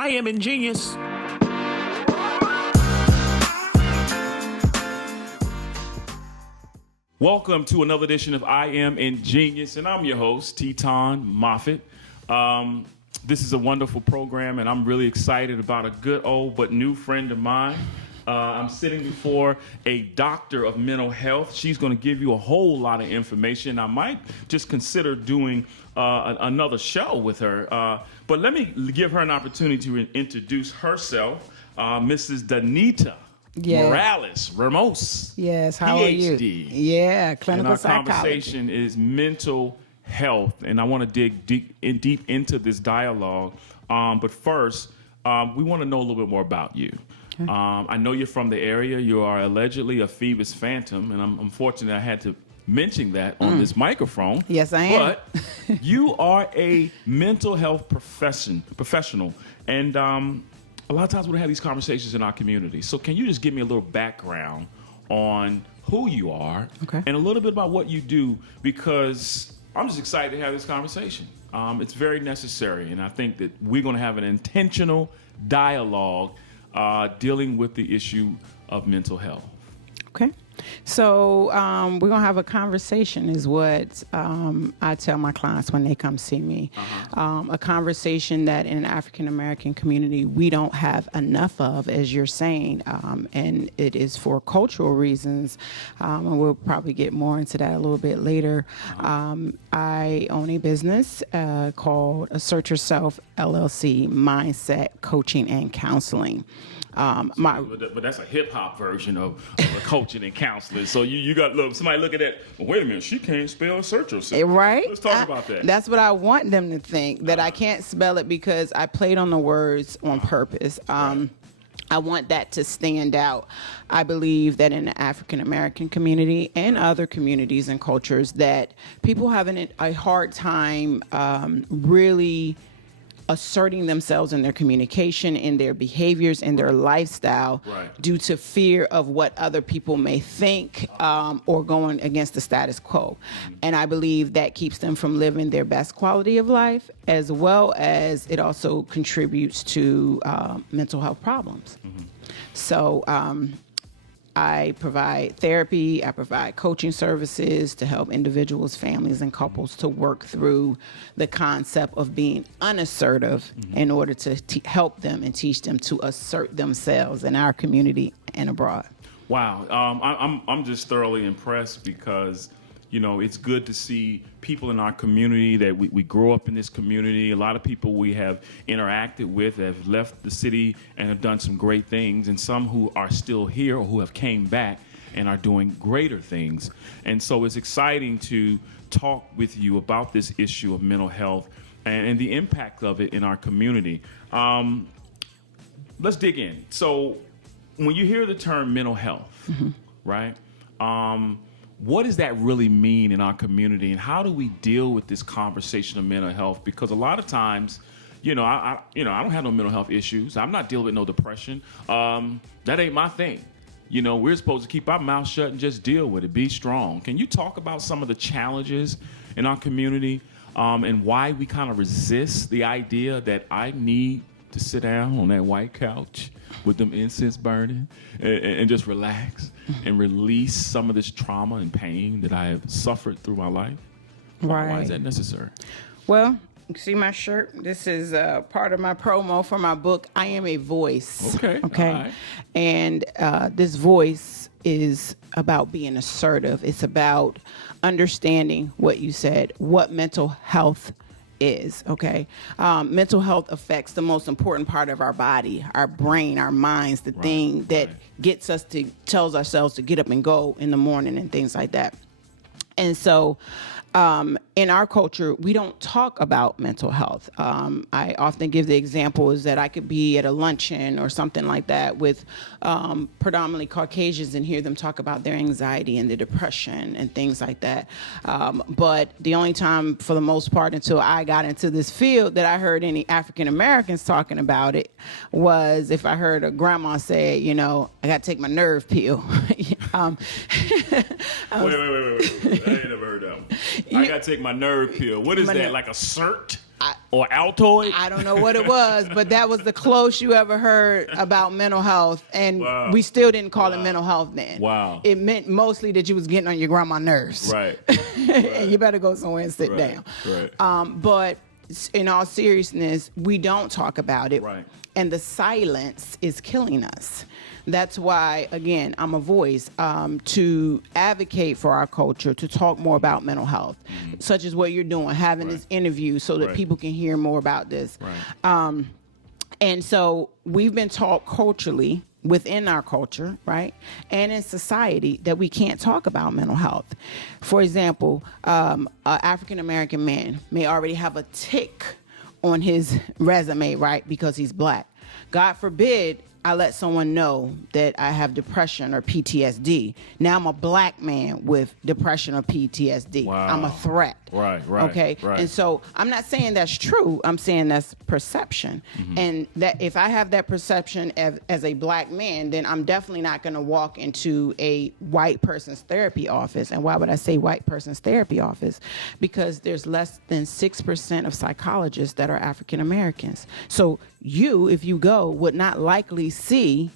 I am ingenious. Welcome to another edition of I Am Ingenious, and I'm your host, Teton Moffitt. This is a wonderful program, and I'm really excited about a good old but new friend of mine. I'm sitting before a doctor of mental health. She's going to give you a whole lot of information. I might just consider doing another show with her. But let me give her an opportunity to introduce herself, Mrs. Danita Morales Ramos. Yes, how PhD. are you? Yeah, clinical psychology. And our conversation is mental health, and I want to dig deep into this dialogue. But first, we want to know a little bit more about you. Okay. I know you're from the area. You are allegedly a Phoebus Phantom, and I'm fortunate I had to mention that on this microphone. Yes, I am. But you are a mental health professional, and a lot of times we don't have these conversations in our community. So can you just give me a little background on who you are and a little bit about what you do? Because I'm just excited to have this conversation. It's very necessary, and I think that we're going to have an intentional dialogue dealing with the issue of mental health. Okay. So we're going to have a conversation is what I tell my clients when they come see me. A conversation that in an African-American community we don't have enough of, as you're saying, and it is for cultural reasons, and we'll probably get more into that a little bit later. I own a business called Assert Yourself LLC, Mindset Coaching and Counseling. But that's a hip hop version of a coaching and counseling. So you got somebody look at that. Well, wait a minute, she can't spell assert yourself. Right? Let's talk about that. That's what I want them to think, that I can't spell it because I played on the words on purpose. I want that to stand out. I believe that in the African American community and other communities and cultures that people have a hard time really asserting themselves in their communication, in their behaviors, in their lifestyle, due to fear of what other people may think or going against the status quo. And I believe that keeps them from living their best quality of life, as well as it also contributes to mental health problems. So I provide therapy, I provide coaching services to help individuals, families, and couples to work through the concept of being unassertive in order to help them and teach them to assert themselves in our community and abroad. Wow. I'm just thoroughly impressed because, you know, it's good to see people in our community that we grow up in this community. A lot of people we have interacted with have left the city and have done some great things, and some who are still here or who have came back and are doing greater things. And so it's exciting to talk with you about this issue of mental health and the impact of it in our community. Let's dig in. So when you hear the term mental health, right? What does that really mean in our community, and how do we deal with this conversation of mental health? Because a lot of times, I don't have no mental health issues. I'm not dealing with no depression. That ain't my thing. We're supposed to keep our mouth shut and just deal with it. Be strong. Can you talk about some of the challenges in our community and why we kind of resist the idea that I need to sit down on that white couch with them incense burning and just relax and release some of this trauma and pain that I have suffered through my life? Right. Why is that necessary? Well, you see my shirt? This is part of my promo for my book, I Am a Voice. Okay. All right. And this voice is about being assertive. It's about understanding what you said, what mental health is. Mental health affects the most important part of our body, our brain, our minds, the thing that gets us tells ourselves to get up and go in the morning and things like that. And so in our culture, we don't talk about mental health. I often give the example is that I could be at a luncheon or something like that with predominantly Caucasians and hear them talk about their anxiety and their depression and things like that. But the only time, for the most part, until I got into this field that I heard any African Americans talking about it was if I heard a grandma say, I got to take my nerve pill. Wait. I ain't never heard that one. I got to take my nerve pill. What is that, like a cert? or Altoid? I don't know what it was, but that was the close you ever heard about mental health. And we still didn't call it mental health then. Wow. It meant mostly that you was getting on your grandma's nerves. Right. And you better go somewhere and sit down. Right. But in all seriousness, we don't talk about it. Right. And the silence is killing us. That's why, again, I'm a voice to advocate for our culture, to talk more about mental health, such as what you're doing, having this interview so that people can hear more about this. Right. And so we've been taught culturally within our culture, right, and in society that we can't talk about mental health. For example, an African-American man may already have a tick on his resume, right, because he's black. God forbid I let someone know that I have depression or PTSD. Now I'm a black man with depression or PTSD. Wow. I'm a threat. Right. Okay. Right. And so I'm not saying that's true. I'm saying that's perception. And that if I have that perception as a black man, then I'm definitely not going to walk into a white person's therapy office. And why would I say white person's therapy office? Because there's less than 6% of psychologists that are African Americans. So you, if you go, would not likely see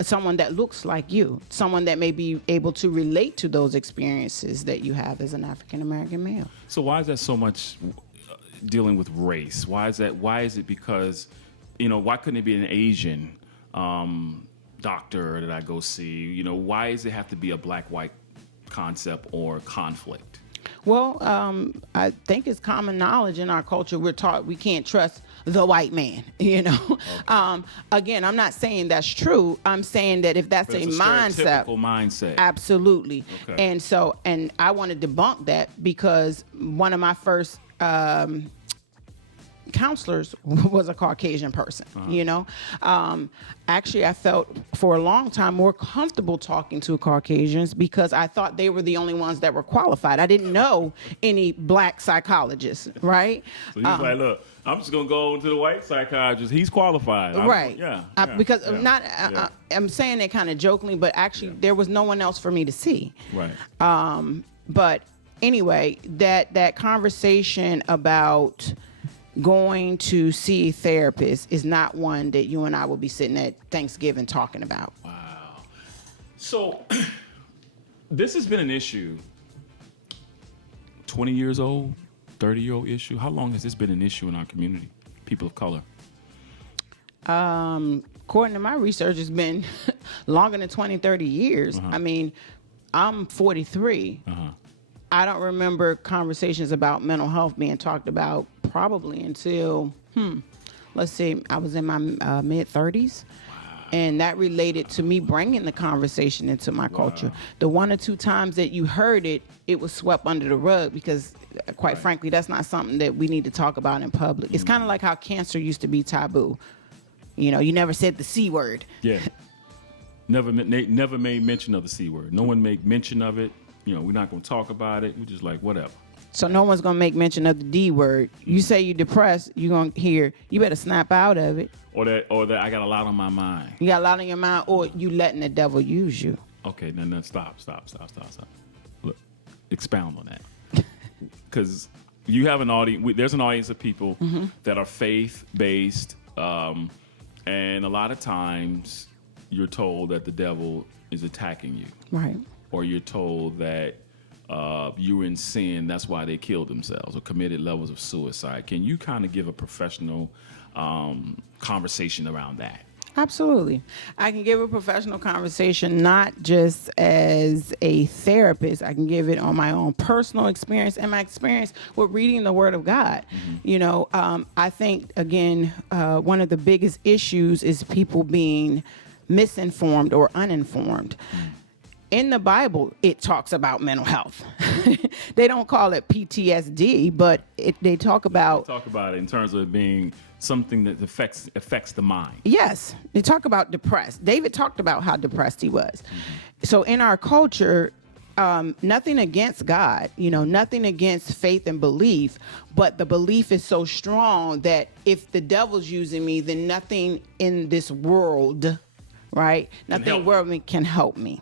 someone that looks like you, someone that may be able to relate to those experiences that you have as an African American male. So why is that so much dealing with race? Why is that? Why is it because, why couldn't it be an Asian doctor that I go see? Why does it have to be a black-white concept or conflict? Well, I think it's common knowledge in our culture. We're taught we can't trust the white man, Okay. Again, I'm not saying that's true. I'm saying that if that's a mindset. Absolutely. Okay. And I want to debunk that because one of my first counselors was a Caucasian person, Actually, I felt for a long time more comfortable talking to Caucasians because I thought they were the only ones that were qualified. I didn't know any black psychologists, right? So he's like, look, I'm just going to go to the white psychiatrist. He's qualified. Right. Yeah. I'm saying it kind of jokingly, but actually there was no one else for me to see. Right. But anyway, that conversation about going to see a therapist is not one that you and I will be sitting at Thanksgiving talking about. Wow. So this has been an issue, 20 years old, 30-year-old issue. How long has this been an issue in our community, people of color? According to my research, it's been longer than 20, 30 years. I mean, I'm 43. I don't remember conversations about mental health being talked about probably until, let's see, I was in my mid-30s. And that related to me bringing the conversation into my culture. The one or two times that you heard it, it was swept under the rug because, quite frankly, that's not something that we need to talk about in public. It's kind of like how cancer used to be taboo. You never said the C word. Yeah. Never made mention of the C word. No one made mention of it. We're not going to talk about it. We're just like, whatever. So no one's going to make mention of the D word. You say you're depressed, you're going to hear, you better snap out of it. Or that I got a lot on my mind. You got a lot on your mind, or you letting the devil use you. Okay, no, stop. Look, expound on that. Because you have an audience, there's an audience of people that are faith-based, and a lot of times you're told that the devil is attacking you. Right. Or you're told that you were in sin, that's why they killed themselves or committed levels of suicide. Can you kind of give a professional conversation around that? Absolutely. I can give a professional conversation not just as a therapist. I can give it on my own personal experience and my experience with reading the Word of God. I think, again, one of the biggest issues is people being misinformed or uninformed. In the Bible, it talks about mental health. They don't call it PTSD, but they talk about... They talk about it in terms of it being something that affects the mind. Yes. They talk about depressed. David talked about how depressed he was. So in our culture, nothing against God, nothing against faith and belief, but the belief is so strong that if the devil's using me, then nothing in this world, right? Nothing worldly can help me.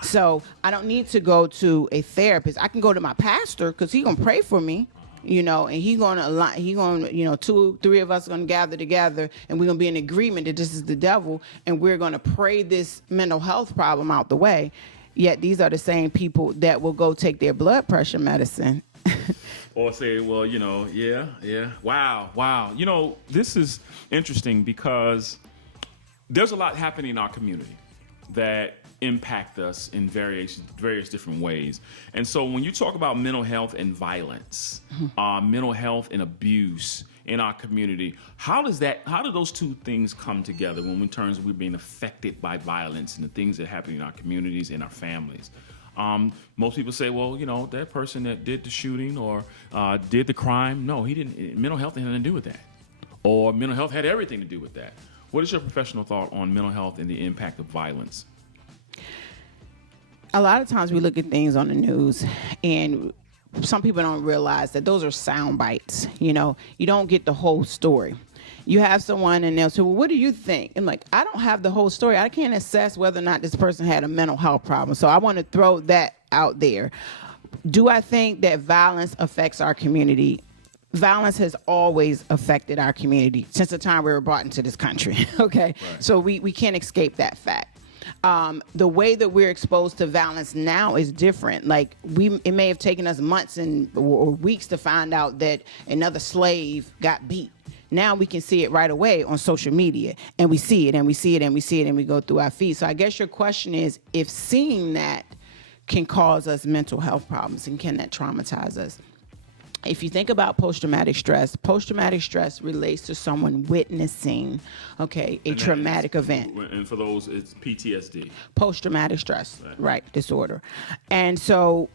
So I don't need to go to a therapist. I can go to my pastor because he's going to pray for me. and he gonna, 2, 3 of us are gonna gather together, and we're gonna be in agreement that this is the devil, and we're gonna pray this mental health problem out the way. Yet these are the same people that will go take their blood pressure medicine. Or say, well, yeah. Wow. This is interesting because there's a lot happening in our community that impact us in various different ways. And so when you talk about mental health and violence, mental health and abuse in our community, how do those two things come together in terms of we're being affected by violence and the things that happen in our communities and our families? Most people say, well, that person that did the shooting or did the crime, no, he didn't. Mental health had nothing to do with that. Or mental health had everything to do with that. What is your professional thought on mental health and the impact of violence? A lot of times we look at things on the news, and some people don't realize that those are sound bites. You don't get the whole story. You have someone and they'll say, well, what do you think? And I don't have the whole story. I can't assess whether or not this person had a mental health problem. So I want to throw that out there. Do I think that violence affects our community? Violence has always affected our community since the time we were brought into this country. Okay. Right. So we can't escape that fact. The way that we're exposed to violence now is different. It may have taken us months or weeks to find out that another slave got beat. Now we can see it right away on social media, and we see it and we see it and we see it and we go through our feed. So I guess your question is if seeing that can cause us mental health problems, and can that traumatize us? If you think about post-traumatic stress relates to someone witnessing, a traumatic event. And for those, it's PTSD. Post-traumatic stress, right, disorder. And so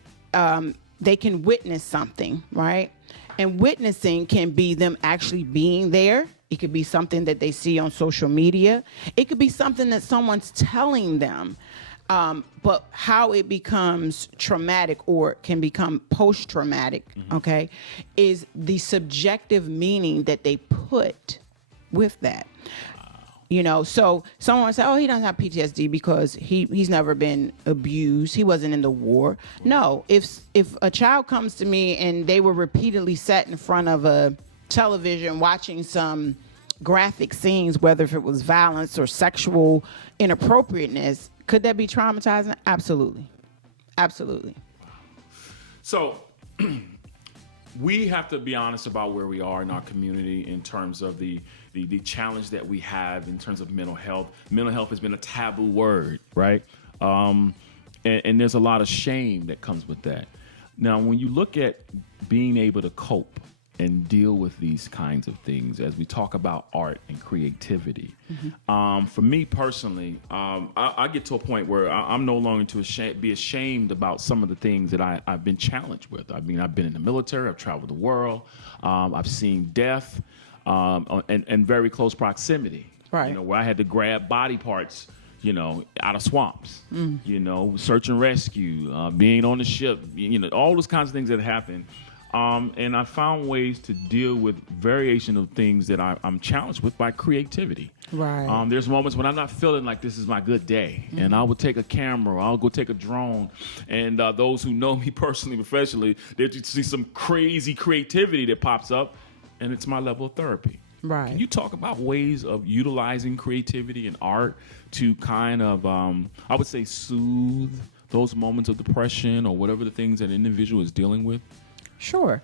they can witness something, right? And witnessing can be them actually being there. It could be something that they see on social media. It could be something that someone's telling them. But how it becomes traumatic or can become post-traumatic, is the subjective meaning that they put with that. So someone would say, oh, he doesn't have PTSD because he's never been abused. He wasn't in the war. No, if a child comes to me and they were repeatedly sat in front of a television watching some graphic scenes, whether if it was violence or sexual inappropriateness, could that be traumatizing? Absolutely. Absolutely. So we have to be honest about where we are in our community in terms of the challenge that we have in terms of mental health. Mental health has been a taboo word, right? And there's a lot of shame that comes with that. Now, when you look at being able to cope and deal with these kinds of things, as we talk about art and creativity, for me personally, I get to a point where I'm no longer be ashamed about some of the things that I've been challenged with. I mean, I've been in the military, I've traveled the world, I've seen death in very close proximity, right? Where I had to grab body parts, out of swamps, search and rescue, being on the ship, all those kinds of things that happen. And I found ways to deal with variation of things that I'm challenged with by creativity. Right. There's moments when I'm not feeling like this is my good day, and I will take a camera, I'll go take a drone, and those who know me personally, professionally, they'll see some crazy creativity that pops up, and it's my level of therapy. Right. Can you talk about ways of utilizing creativity and art to kind of, I would say, soothe those moments of depression or whatever the things that an individual is dealing with? Sure.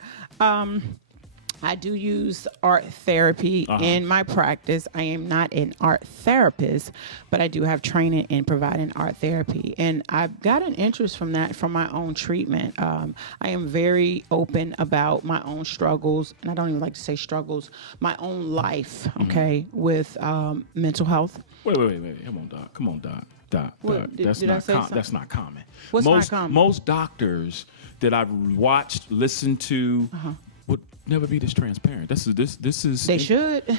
I do use art therapy in my practice. I am not an art therapist, but I do have training in providing art therapy. And I've got an interest from that from my own treatment. I am very open about my own struggles, and I don't even like to say struggles, my own life, with mental health. Wait. Come on, Doc. Doc. That's not common. What's not common? Most doctors that I've watched, listened to, would never be this transparent. This is. They should.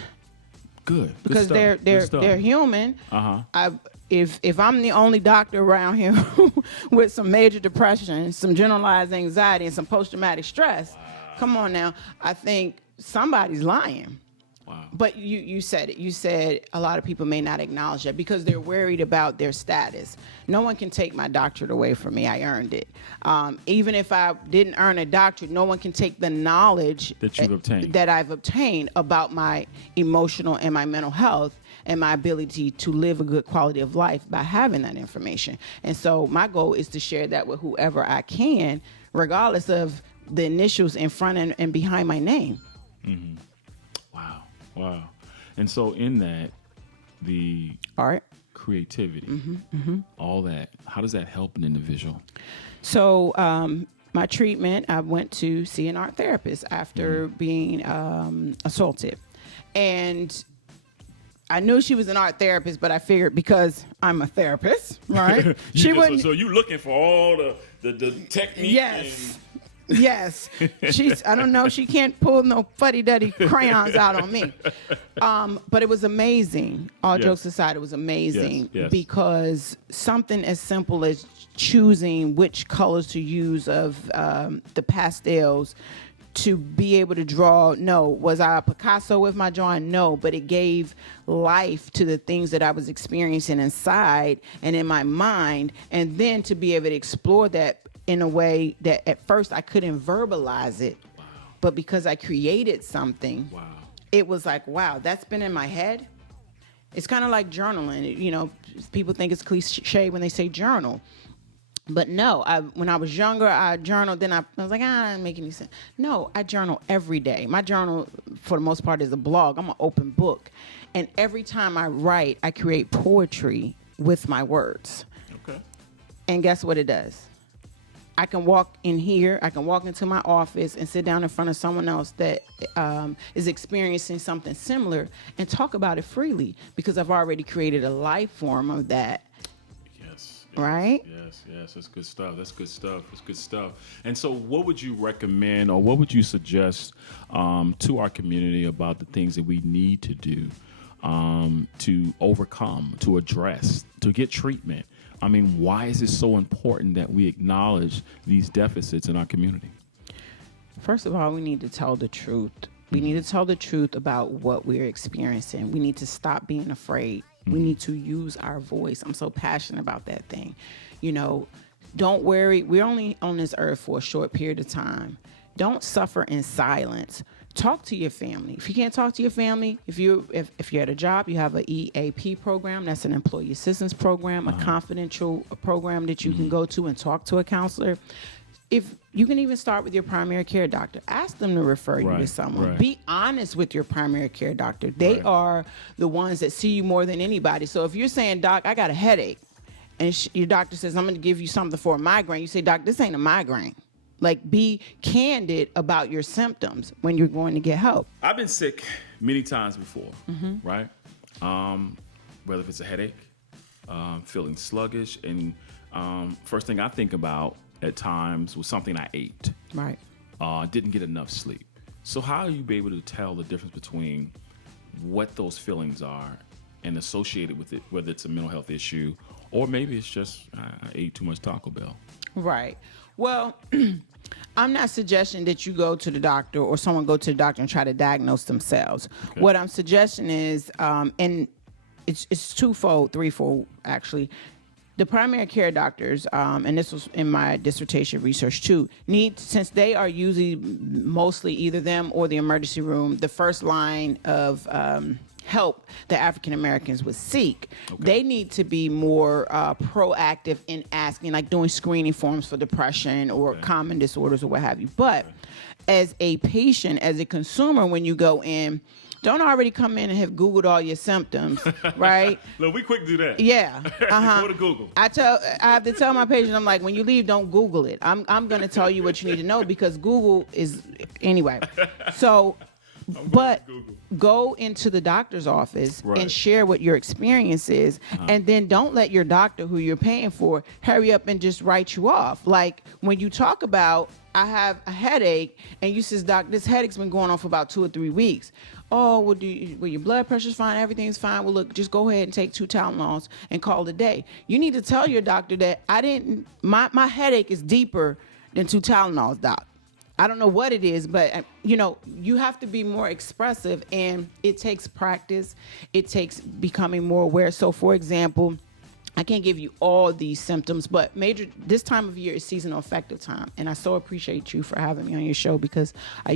Good. Because they're human. If I'm the only doctor around here with some major depression, some generalized anxiety, and some post-traumatic stress, come on now. I think somebody's lying. Wow. But you said it. You said a lot of people may not acknowledge that because they're worried about their status. No one can take my doctorate away from me. I earned it. Even if I didn't earn a doctorate, no one can take the knowledge that I've obtained about my emotional and my mental health and my ability to live a good quality of life by having that information. And so my goal is to share that with whoever I can, regardless of the initials in front and behind my name. Mm-hmm. Wow. And so in that, the art, creativity, all that, how does that help an individual? So my treatment, I went to see an art therapist after being assaulted. And I knew she was an art therapist, but I figured because I'm a therapist, right? So you looking for all the technique. Yes. Yes. I don't know. She can't pull no fuddy-duddy crayons out on me. But it was amazing. All jokes aside, it was amazing because something as simple as choosing which colors to use of the pastels to be able to draw. No. Was I a Picasso with my drawing? No. But it gave life to the things that I was experiencing inside and in my mind. And then to be able to explore that in a way that at first I couldn't verbalize it. Wow. But because I created something, it was like, wow, that's been in my head. It's kind of like journaling. You know, people think it's cliche when they say journal. But no, when I was younger, I journaled. Then I was like, that doesn't make any sense. No, I journal every day. My journal, for the most part, is a blog. I'm an open book. And every time I write, I create poetry with my words. Okay. And guess what it does? I can walk in here, I can walk into my office and sit down in front of someone else that is experiencing something similar and talk about it freely because I've already created a life form of that. Yes. Right? Yes. That's good stuff. And so what would you recommend or what would you suggest to our community about the things that we need to do to overcome, to address, to get treatment? I mean, why is it so important that we acknowledge these deficits in our community? First of all, we need to tell the truth. We need to tell the truth about what we're experiencing. We need to stop being afraid. We need to use our voice. I'm so passionate about that thing. You know, don't worry. We're only on this earth for a short period of time. Don't suffer in silence. Talk to your family. If you can't talk to your family, if you're at a job, you have an EAP program. That's an employee assistance program, a confidential program that you can go to and talk to a counselor. If you can even start with your primary care doctor, ask them to refer you to someone. Be honest with your primary care doctor. They are the ones that see you more than anybody. So if you're saying, Doc, I got a headache, and your doctor says, I'm going to give you something for a migraine, you say, Doc, this ain't a migraine. Like, be candid about your symptoms when you're going to get help. I've been sick many times before, right? Whether if it's a headache, feeling sluggish, and first thing I think about at times was something I ate. Right. Didn't get enough sleep. So how do you be able to tell the difference between what those feelings are and associated with it, whether it's a mental health issue or maybe it's just I ate too much Taco Bell? Right. Well, I'm not suggesting that you go to the doctor or someone go to the doctor and try to diagnose themselves. Okay. What I'm suggesting is, and it's twofold, threefold actually. The primary care doctors, and this was in my dissertation research too, since they are usually mostly either them or the emergency room, the first line of help that African Americans would seek. Okay. They need to be more proactive in asking, like doing screening forms for depression or common disorders or what have you. But as a patient, as a consumer, when you go in, don't already come in and have Googled all your symptoms, right? Look, we quick to do that. Yeah. Go to Google. I have to tell my patients, I'm like, when you leave, don't Google it. I'm going to tell you what you need to know because Google is, anyway. So, but go into the doctor's office and share what your experience is. And then don't let your doctor who you're paying for hurry up and just write you off. Like when you talk about, I have a headache, and you says, Doc, this headache's been going on for about 2 or 3 weeks. Oh, well, your blood pressure's fine, everything's fine. Well, look, just go ahead and take 2 Tylenols and call it a day. You need to tell your doctor that my headache is deeper than 2 Tylenols, Doc. I don't know what it is, but you have to be more expressive, and it takes practice. It takes becoming more aware. So, for example, I can't give you all these symptoms, but this time of year is seasonal affective time. And I so appreciate you for having me on your show, because I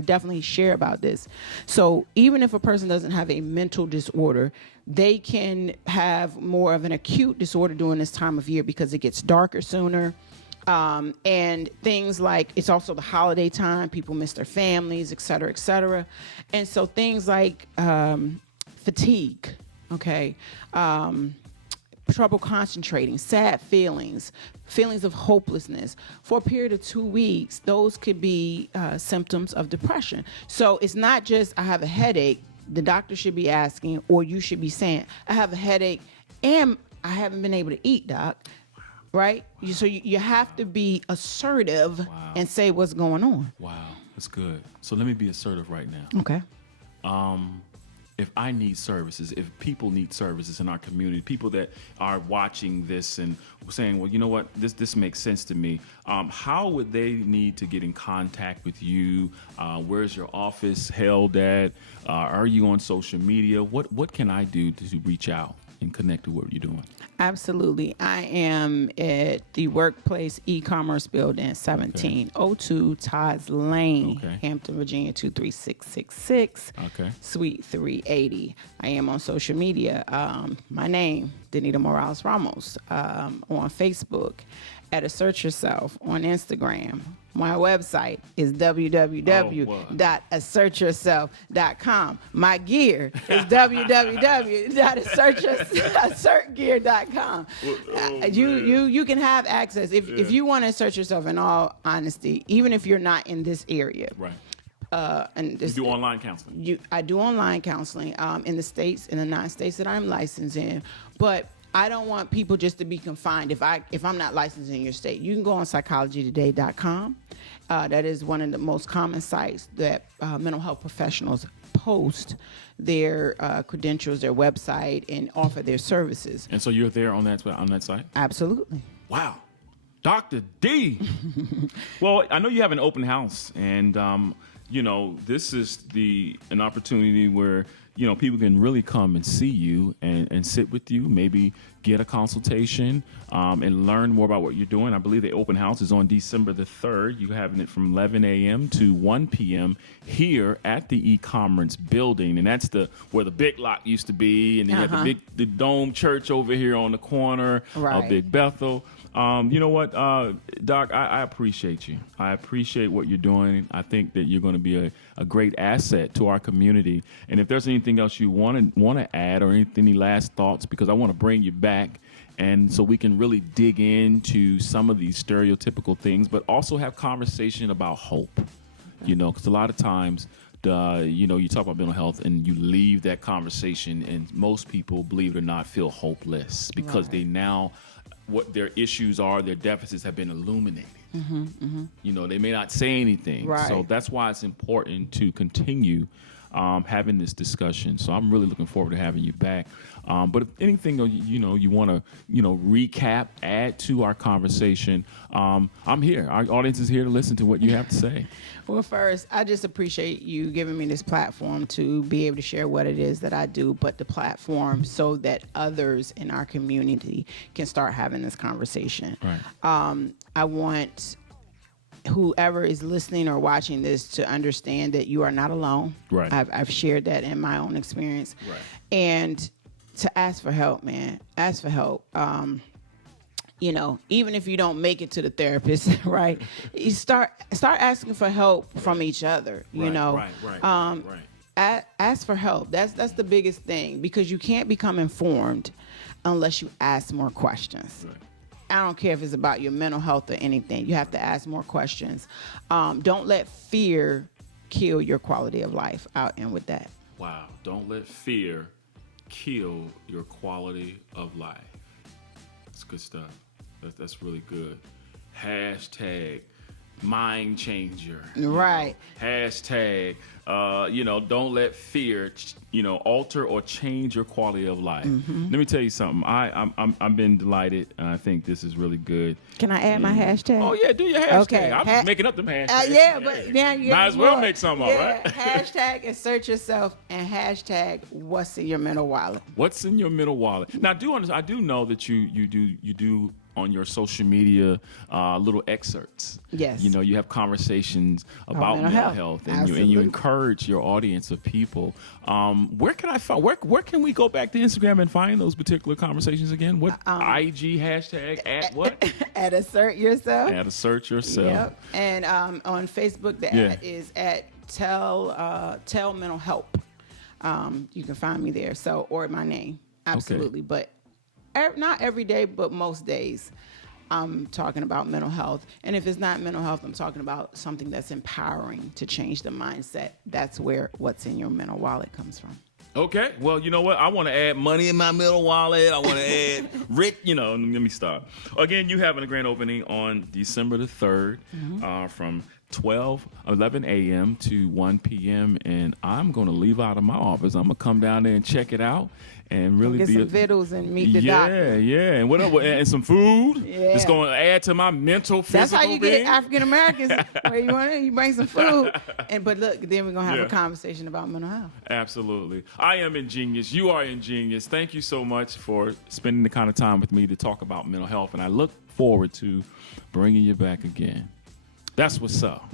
definitely share about this. So even if a person doesn't have a mental disorder, they can have more of an acute disorder during this time of year because it gets darker sooner. And things like, it's also the holiday time, people miss their families, et cetera, et cetera. And so things like fatigue, okay, trouble concentrating, sad feelings of hopelessness for a period of 2 weeks, those could be symptoms of depression. So it's not just I have a headache. The doctor should be asking, or you should be saying, I have a headache and I haven't been able to eat, doc. Right? So you have to be assertive and say what's going on. Wow, that's good. So let me be assertive right now. Okay. If I need services, if people need services in our community, people that are watching this and saying, well, you know what, this makes sense to me, how would they need to get in contact with you? Where's your office held at? Are you on social media? What can I do to reach out and connect to what you're doing? Absolutely. I am at the Workplace E-commerce Building, 1702 Todd's Lane, Hampton, Virginia, 23666, Suite 380. I am on social media. My name, Danita Morales Ramos, on Facebook, at Assert Yourself on Instagram. My website is www.assertyourself.com. My gear is www.assertgear.com. You can have access if you want to assert yourself. In all honesty, even if you're not in this area, right? And you do online counseling. I do online counseling in the states, in the 9 states that I'm licensed in, but I don't want people just to be confined. If I'm not licensed in your state, you can go on psychologytoday.com. That is one of the most common sites that mental health professionals post their credentials, their website, and offer their services. And so you're there on that site? Absolutely. Wow. Dr. D. Well, I know you have an open house, and this is an opportunity where people can really come and see you and sit with you, maybe get a consultation and learn more about what you're doing. I believe the open house is on December the 3rd. You're having it from 11 a.m. to 1 p.m. here at the e-commerce building, and that's where the Big Lock used to be, and you have the Dome Church over here on the corner of Big Bethel. You know what, Doc, I appreciate you. I appreciate what you're doing. I think that you're going to be a great asset to our community. And if there's anything else you want to add, or any last thoughts, because I want to bring you back, and so we can really dig into some of these stereotypical things, but also have conversation about hope. Because a lot of times, you talk about mental health and you leave that conversation, and most people, believe it or not, feel hopeless because they now, what their issues are, their deficits have been illuminated. They may not say anything. Right. So that's why it's important to continue having this discussion. So I'm really looking forward to having you back. But if anything, you want to, recap, add to our conversation, I'm here. Our audience is here to listen to what you have to say. Well, first, I just appreciate you giving me this platform to be able to share what it is that I do, but the platform so that others in our community can start having this conversation. Right. I want whoever is listening or watching this to understand that you are not alone. Right. I've shared that in my own experience. Right. And to ask for help, man. Ask for help. Even if you don't make it to the therapist, right? You start asking for help from each other. Right. Ask for help. That's the biggest thing, because you can't become informed unless you ask more questions. Right. I don't care if it's about your mental health or anything. You have to ask more questions. Don't let fear kill your quality of life. I'll end with that. Wow. Don't let fear kill your quality of life. That's good stuff. That's really good. Hashtag mind changer. Right. Hashtag, don't let fear, alter or change your quality of life. Let me tell you something. I've been delighted. I think this is really good. Can I add my hashtag? Oh yeah, do your hashtag. Okay. I'm just making up them hashtags. Yeah, but now you might as well make some up, right? Hashtag insert yourself and hashtag what's in your mental wallet. What's in your mental wallet? Now, I do know that you do on your social media little excerpts. Yes. You have conversations about mental health and you encourage your audience of people. Where can I find? Where can we go back to Instagram and find those particular conversations again? What IG hashtag at what? At assert yourself. At assert yourself. Yep. And on Facebook, the ad is at tell mental help. You can find me there. Or my name. Absolutely. Okay. But not every day, but most days, I'm talking about mental health. And if it's not mental health, I'm talking about something that's empowering to change the mindset. That's where what's in your mental wallet comes from. Okay. Well, you know what? I want to add money in my mental wallet. I want to add let me start. Again, you having a grand opening on December the 3rd from 11 a.m. to 1 p.m. And I'm going to leave out of my office. I'm going to come down there and check it out and really get some vittles and meet the doctor. Yeah. And whatever. And some food. Yeah. It's going to add to my mental, physical That's how you being. get African Americans. Where you bring some food. But look, then we're going to have a conversation about mental health. Absolutely. I am ingenious. You are ingenious. Thank you so much for spending the kind of time with me to talk about mental health. And I look forward to bringing you back again. That's what's up.